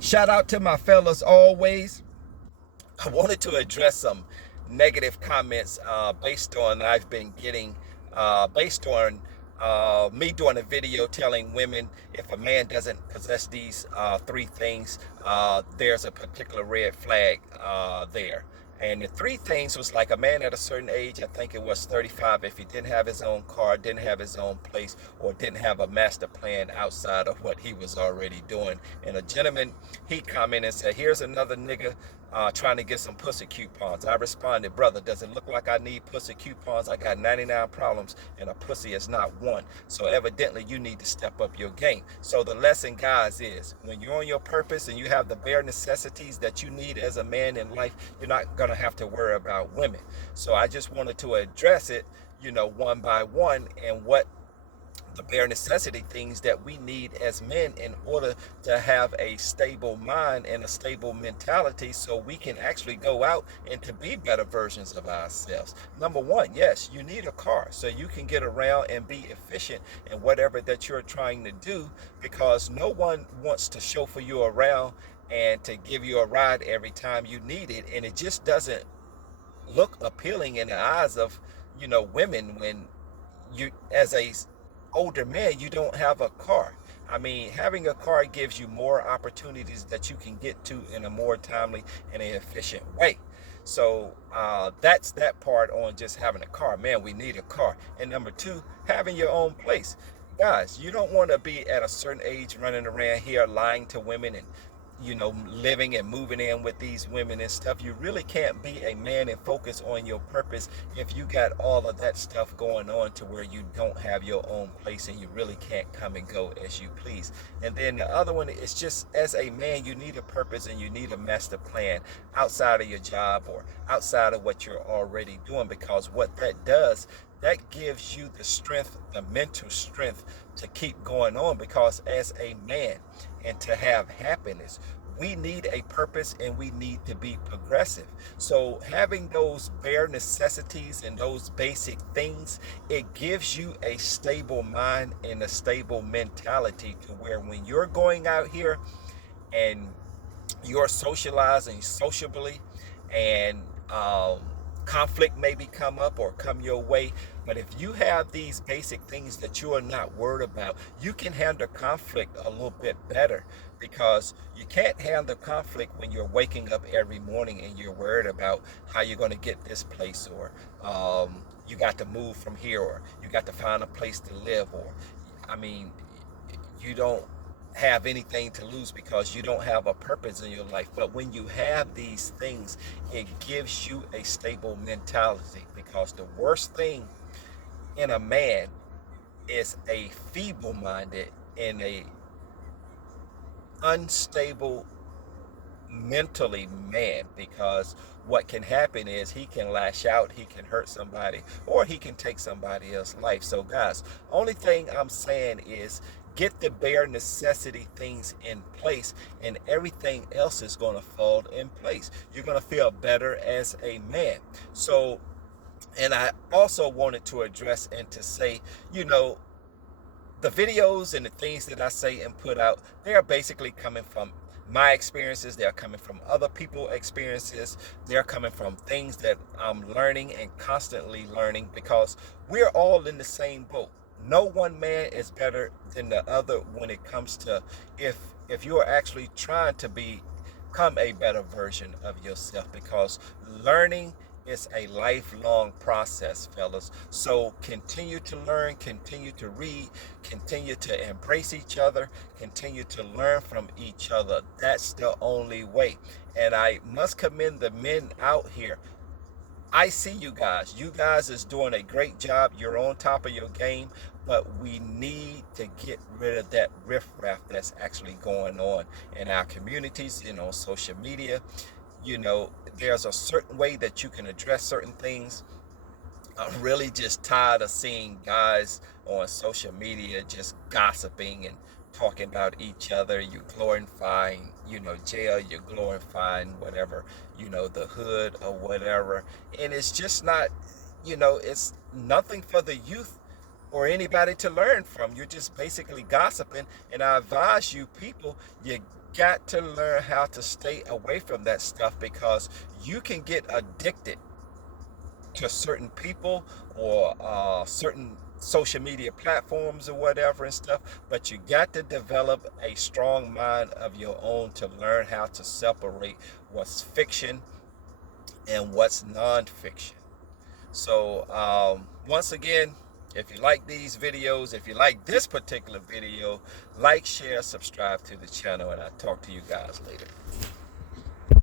Shout out to my fellas always. I wanted to address some negative comments based on I've been getting based on me doing a video telling women if a man doesn't possess these three things, there's a particular red flag there. And the three things was like a man at a certain age, I think it was 35, if he didn't have his own car, didn't have his own place, or didn't have a master plan outside of what he was already doing. And a gentleman, he commented and said, here's another nigga trying to get some pussy coupons. I responded, brother, does it look like I need pussy coupons? I got 99 problems and a pussy is not one. So evidently you need to step up your game. So the lesson, guys, is when you're on your purpose and you have the bare necessities that you need as a man in life, you're not going to have to worry about women. So I just wanted to address it, one by one, and what the bare necessity things that we need as men in order to have a stable mind and a stable mentality so we can actually go out and to be better versions of ourselves. Number one, yes, you need a car so you can get around and be efficient in whatever that you're trying to do, because no one wants to chauffeur you around and to give you a ride every time you need it, and it just doesn't look appealing in the eyes of women when you, as a older man, you don't have a car. I mean, having a car gives you more opportunities that you can get to in a more timely and an efficient way. So that's that part on just having a car. Man, we need a car. And number two, having your own place. Guys, you don't want to be at a certain age running around here lying to women and living and moving in with these women and stuff. You really can't be a man and focus on your purpose if you got all of that stuff going on to where you don't have your own place and you really can't come and go as you please. And then the other one is just, as a man, you need a purpose and you need a master plan outside of your job or outside of what you're already doing, because what that does, that gives you the strength, the mental strength to keep going on. Because as a man, and to have happiness, we need a purpose and we need to be progressive. So having those bare necessities and those basic things, it gives you a stable mind and a stable mentality to where when you're going out here and you're socializing sociably, and conflict maybe come up or come your way, but if you have these basic things that you are not worried about, you can handle conflict a little bit better, because you can't handle conflict when you're waking up every morning and you're worried about how you're going to get this place, or you got to move from here, or you got to find a place to live, or I mean, you don't have anything to lose because you don't have a purpose in your life. But when you have these things, it gives you a stable mentality, because the worst thing in a man is a feeble-minded and a unstable mentally man, because what can happen is he can lash out, he can hurt somebody, or he can take somebody else's life. So guys, only thing I'm saying is get the bare necessity things in place and everything else is going to fall in place. You're going to feel better as a man. So, and I also wanted to address and to say, the videos and the things that I say and put out, they are basically coming from my experiences. They're coming from other people's experiences. They're coming from things that I'm learning and constantly learning, because we're all in the same boat. No one man is better than the other when it comes to if you're actually trying to become a better version of yourself, because learning is a lifelong process, fellas. So continue to learn, continue to read, continue to embrace each other, continue to learn from each other. That's the only way. And I must commend the men out here. I see you guys. You guys is doing a great job. You're on top of your game, but we need to get rid of that riffraff that's actually going on in our communities, social media. There's a certain way that you can address certain things. I'm really just tired of seeing guys on social media just gossiping and talking about each other. You glorifying, jail, you're glorifying whatever, the hood or whatever. And it's just not, it's nothing for the youth or anybody to learn from. You're just basically gossiping. And I advise you people, you got to learn how to stay away from that stuff, because you can get addicted to certain people or certain social media platforms or whatever and stuff. But you got to develop a strong mind of your own to learn how to separate what's fiction and what's non-fiction. So once again, if you like these videos, if you like this particular video, like, share, subscribe to the channel, and I'll talk to you guys later.